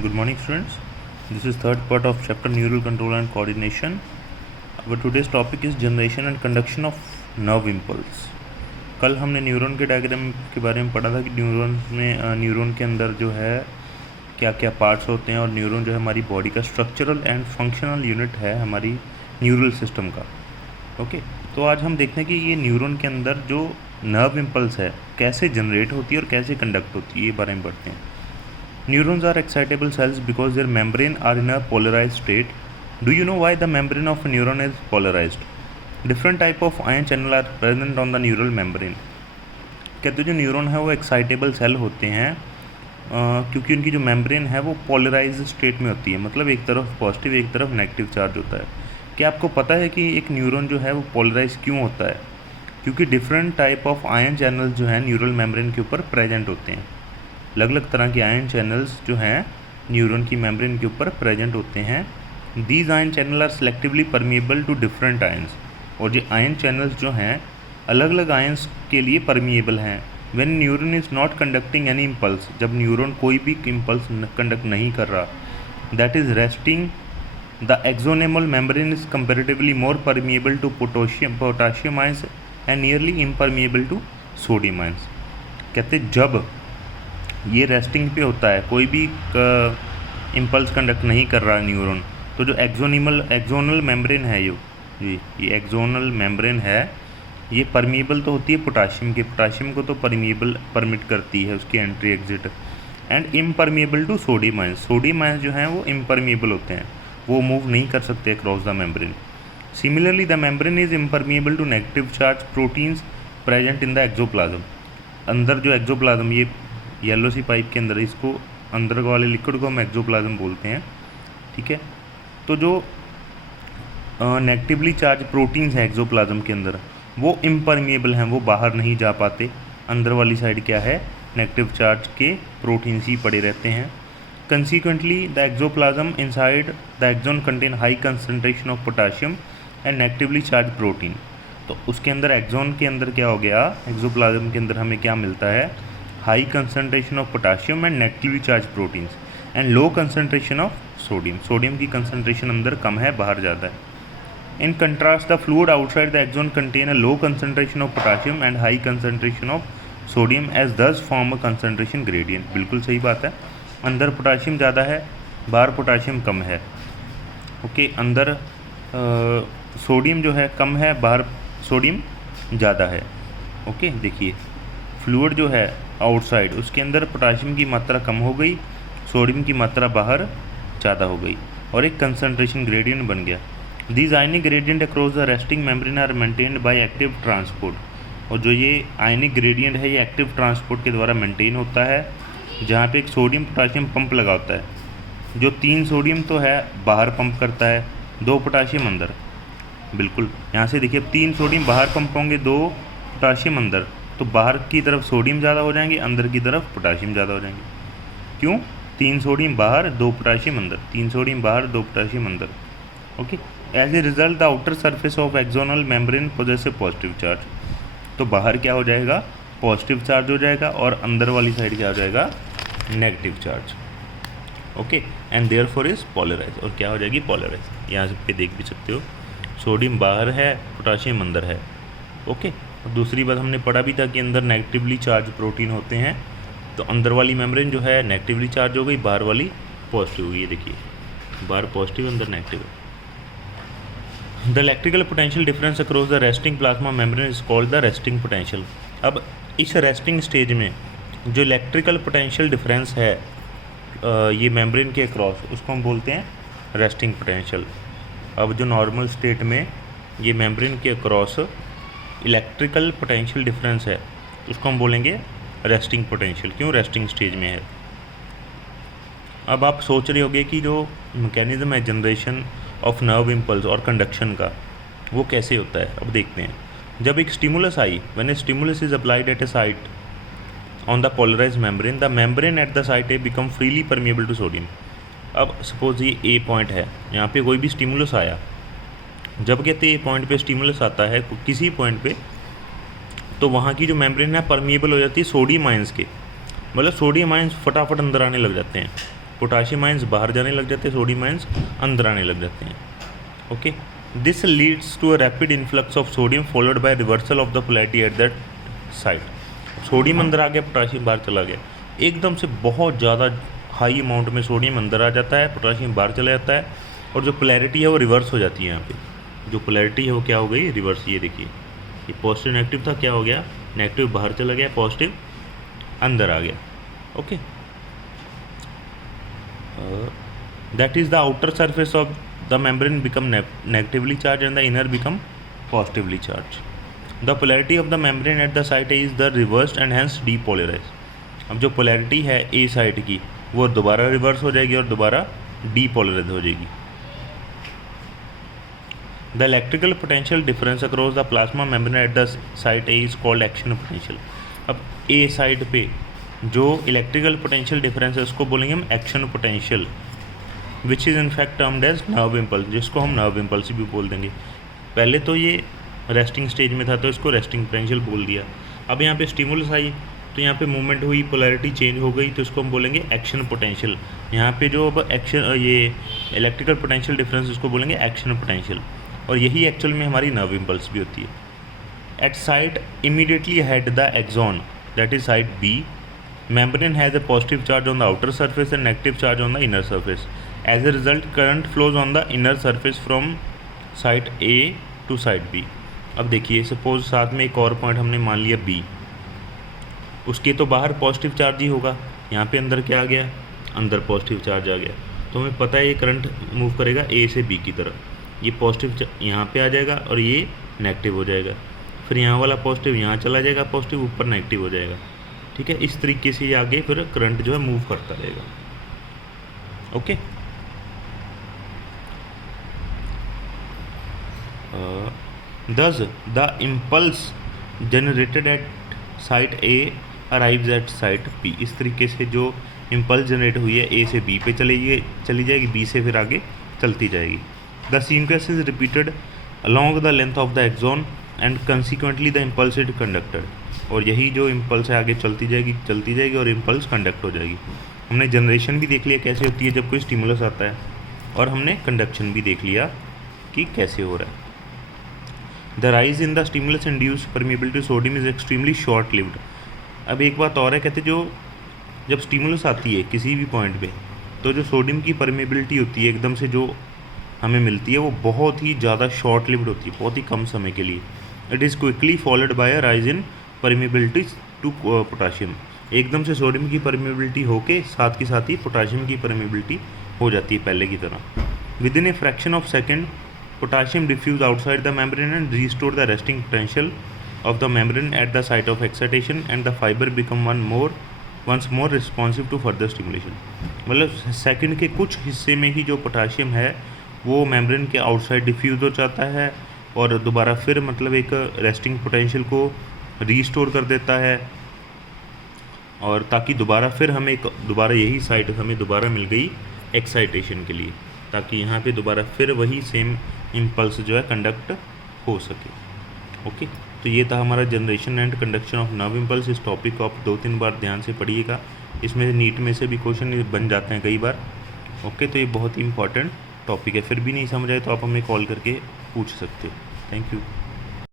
Good morning, students. This is third part of chapter Neural Control and Coordination. Our today's topic is generation and conduction of nerve impulse. कल हमने neuron के diagram के बारे में पढ़ा था कि न्यूरॉन के अंदर जो है क्या क्या पार्ट्स होते हैं और न्यूरॉन जो है हमारी बॉडी का स्ट्रक्चरल एंड फंक्शनल यूनिट है हमारी न्यूरल सिस्टम का। ओके, तो आज हम देखते हैं कि ये न्यूरॉन के अंदर जो नर्व इम्पल्स है कैसे जनरेट होती है और कैसे कंडक्ट होती है, ये बारे में पढ़ते हैं। Neurons are excitable cells because their membrane are in a polarized state. Do you know why the membrane of a neuron is polarized? Different type of ion channel are present on the neural membrane. कहते जो neuron है वो excitable cell होते हैं क्योंकि उनकी जो membrane है वो पोलराइज स्टेट में होती है, मतलब एक तरफ पॉजिटिव एक तरफ नेगेटिव चार्ज होता है। क्या आपको पता है कि एक न्यूरॉन जो है वो पोलराइज क्यों होता है? क्योंकि different type of ion channels जो है न्यूरल मेम्ब्रेन के ऊपर प्रेजेंट होते हैं। अलग अलग तरह के आयन चैनल्स जो हैं न्यूरॉन की मेम्ब्रेन के ऊपर प्रेजेंट होते हैं। These ion channel are selectively permeable to different ions, और ये आयन चैनल्स जो हैं अलग अलग आयंस के लिए परमिएबल हैं। When neuron is not conducting any impulse, जब न्यूरॉन कोई भी इम्पल्स कंडक्ट नहीं कर रहा, that is resting the axonemal membrane is comparatively more permeable to potassium ions and nearly impermeable to sodium ions. कहते जब ये रेस्टिंग पे होता है, कोई भी इम्पल्स कंडक्ट नहीं कर रहा न्यूरॉन, तो जो एक्सोनल मेम्ब्रेन है ये एक्सोनल मेम्ब्रेन है, ये परमिएबल तो होती है पोटाशियम को तो परमिट करती है उसकी entry exit, and impermeable to sodium ions जो हैं वो इम्परमिएबल होते हैं, वो मूव नहीं कर सकते across the membrane. Similarly the membrane is impermeable to negative charge proteins present in the axoplasm. अंदर जो एक्सोप्लाज्म, ये येलो सी पाइप के अंदर, इसको अंदर वाले लिक्विड को हम एक्सोप्लाज्म बोलते हैं, ठीक है। तो जो नेगेटिवली चार्ज प्रोटीन्स हैं एक्सोप्लाज्म के अंदर वो इम्परमिएबल हैं, वो बाहर नहीं जा पाते। अंदर वाली साइड क्या है, नेगेटिव चार्ज के प्रोटीन्स ही पड़े रहते हैं। Consequently the axoplasm inside the axon contain high concentration of potassium and negatively charge protein. तो उसके अंदर एक्सोन के अंदर क्या हो गया, एक्सोप्लाज्म के अंदर हमें क्या मिलता है, high concentration of potassium and negatively charge proteins and low concentration of sodium की कंसनट्रेशन अंदर कम है, बाहर ज़्यादा है। In contrast the fluid outside the axon contain a low concentration of potassium and high concentration of sodium as this form a concentration gradient. बिल्कुल सही बात है, अंदर पोटाशियम ज़्यादा है, बाहर पोटाशियम कम है। ओके, अंदर सोडियम जो है कम है, बाहर सोडियम ज़्यादा है। ओके, देखिए फ्लूइड जो है आउटसाइड, उसके अंदर पोटाशियम की मात्रा कम हो गई, सोडियम की मात्रा बाहर ज़्यादा हो गई और एक कंसनट्रेशन ग्रेडियंट बन गया। These ionic gradient across the resting membrane are maintained by active transport, और जो ये आयनिक ग्रेडियंट है ये एक्टिव ट्रांसपोर्ट के द्वारा मेंटेन होता है, जहाँ पे एक सोडियम पोटाशियम पंप लगा होता है। जो 3 सोडियम तो है बाहर पंप करता है, 2 पोटाशियम अंदर। बिल्कुल, यहाँ से देखिए 3 सोडियम बाहर पंप होंगे, 2 पोटाशियम अंदर, तो बाहर की तरफ सोडियम ज़्यादा हो जाएंगे, अंदर की तरफ पोटाशियम ज़्यादा हो जाएंगे। क्यों? 3 सोडियम बाहर 2 पोटाशियम अंदर, 3 सोडियम बाहर 2 पोटाशियम अंदर। Okay, as a result the outer surface of axonal membrane possesses a positive charge. तो बाहर क्या हो जाएगा, पॉजिटिव चार्ज हो जाएगा, और अंदर वाली साइड क्या हो जाएगा, negative charge. Okay, and therefore is polarise, और क्या हो जाएगी, पोलराइज। यहाँ पे देख भी सकते हो, सोडियम बाहर है, पोटाशियम अंदर है। ओके, और दूसरी बात हमने पढ़ा भी था कि अंदर नेगेटिवली चार्ज प्रोटीन होते हैं, तो अंदर वाली मेम्ब्रेन जो है नेगेटिवली चार्ज हो गई, बाहर वाली पॉजिटिव हो गई। ये देखिए, बाहर पॉजिटिव अंदर negative. The electrical potential difference across the resting plasma membrane is called the resting potential. अब इस रेस्टिंग स्टेज में जो इलेक्ट्रिकल पोटेंशियल डिफरेंस है ये मेम्ब्रेन के अक्रॉस, उसको हम बोलते हैं रेस्टिंग पोटेंशियल। अब जो नॉर्मल स्टेट में ये मेम्ब्रेन के अक्रॉस इलेक्ट्रिकल पोटेंशियल डिफरेंस है, उसको हम बोलेंगे रेस्टिंग पोटेंशियल। क्यों? रेस्टिंग स्टेज में है। अब आप सोच रहे होंगे कि जो मैकेनिज्म है जनरेशन ऑफ नर्व इम्पल्स और कंडक्शन का, वो कैसे होता है। अब देखते हैं। जब एक स्टिमुलस आई, when a stimulus is applied at a site on the polarised membrane, the membrane at the site A become freely permeable to sodium. अब सपोज ये ए पॉइंट है, यहाँ पे कोई भी स्टिमुलस आया, जब कहते हैं पॉइंट पे स्टिमुलस आता है किसी पॉइंट पे, तो वहाँ की जो मेम्ब्रेन है परमिएबल हो जाती है सोडियम आयंस के, मतलब सोडियम आयंस फटाफट अंदर आने लग जाते हैं। पोटाशियम आयंस बाहर जाने लग जाते हैं, सोडियम आयंस अंदर आने लग जाते हैं। Okay, this leads to a rapid influx of sodium followed by reversal of the polarity at that side. Sodium अंदर आ गया, पोटाशियम बाहर चला गया, एकदम से बहुत ज़्यादा हाई अमाउंट में सोडियम अंदर आ जाता है, पोटाशियम बाहर चला जाता है, और जो पोलैरिटी है वो रिवर्स हो जाती है। यहाँ पे जो पोलैरिटी है वो क्या हो गई, रिवर्स। ये देखिए, ये पॉजिटिव नेगेटिव था, क्या हो गया, नेगेटिव बाहर चला गया, पॉजिटिव अंदर आ गया। Okay, that is the outer surface of the membrane become negatively charge and the inner become positively charge. The polarity of the membrane at the site is the reversed and hence depolarise. अब जो polarity है ए side की वो दोबारा reverse हो जाएगी और दोबारा डीपोलराइज हो जाएगी। The electrical potential difference across the plasma membrane at the site A is called action potential. अब ए साइड पे जो इलेक्ट्रिकल पोटेंशियल डिफरेंस है उसको बोलेंगे हम action potential, which is in fact termed as nerve impulse, जिसको हम नर्व इम्पल्स भी बोल देंगे। पहले तो ये रेस्टिंग स्टेज में था तो इसको रेस्टिंग पोटेंशियल बोल दिया। अब यहाँ पे स्टिमुलस आई तो यहाँ पे मूवमेंट हुई, पोलैरिटी चेंज हो गई, तो इसको हम बोलेंगे एक्शन पोटेंशियल। यहाँ पे जो अब एक्शन ये इलेक्ट्रिकल पोटेंशियल डिफरेंस इसको बोलेंगे एक्शन पोटेंशियल, और यही एक्चुअल में हमारी नर्व इम्पल्स भी होती है। At site immediately head the axon, that is site B, membrane has a positive charge on the outer surface and negative charge on the inner surface. As a result, current flows on the inner surface from site A to site B. अब देखिए, suppose साथ में एक और point हमने मान लिया B, उसके तो बाहर पॉजिटिव चार्ज ही होगा, यहाँ पे अंदर क्या आ गया, अंदर पॉजिटिव चार्ज आ गया, तो हमें पता है ये करंट मूव करेगा A से B की तरफ। ये पॉजिटिव यहाँ पे आ जाएगा और ये नेगेटिव हो जाएगा, फिर यहाँ वाला पॉजिटिव यहाँ चला जाएगा, पॉजिटिव ऊपर नेगेटिव हो जाएगा। ठीक है, इस तरीके से ये आगे फिर करंट जो है मूव करता रहेगा। Okay, thus the impulse generated at site A arrives at site B. इस तरीके से जो इम्पल्स जनरेट हुई है ए से बी पे चली जाएगी, बी से फिर आगे चलती जाएगी। The sequence is repeated along the length of the axon and consequently the impulse is conducted. और यही जो इम्पल्स है आगे चलती जाएगी और इम्पल्स कंडक्ट हो जाएगी। हमने जनरेशन भी देख लिया कैसे होती है जब कोई स्टिमुलस आता है, और हमने कंडक्शन भी देख लिया कि कैसे हो रहा है। The rise in the stimulus induce permeability sodium is extremely short lived. अब एक बात और है, कहते जो जब स्टिमुलस आती है किसी भी पॉइंट पे, तो जो सोडियम की परमिएबिलिटी होती है एकदम से जो हमें मिलती है वो बहुत ही ज़्यादा शॉर्ट लिव्ड होती है, बहुत ही कम समय के लिए। It is quickly followed by a rise in permeability to potassium. एकदम से सोडियम की परमिएबिलिटी होके साथ के साथ ही पोटाशियम की परमिएबिलिटी हो जाती है पहले की तरह। Within a fraction of second potassium diffuse outside the membrane and restore the resting potential of the membrane at the site of excitation and the fibre become once more responsive to further stimulation. मतलब second के कुछ हिस्से में ही जो potassium है वो membrane के outside diffuse हो जाता है और दोबारा फिर मतलब एक रेस्टिंग पोटेंशियल को रीस्टोर कर देता है, और ताकि दोबारा फिर हमें दोबारा यही साइट हमें दोबारा मिल गई एक्साइटेशन के लिए, ताकि यहाँ पे दोबारा फिर वही सेम इम्पल्स जो है कंडक्ट हो सके। ओके, तो ये था हमारा generation and conduction of nerve impulse. इस टॉपिक को आप 2-3 बार ध्यान से पढ़िएगा, इसमें नीट में से भी क्वेश्चन बन जाते हैं कई बार। ओके, तो ये बहुत ही इंपॉर्टेंट टॉपिक है। फिर भी नहीं समझ आए तो आप हमें कॉल करके पूछ सकते हो। Thank you.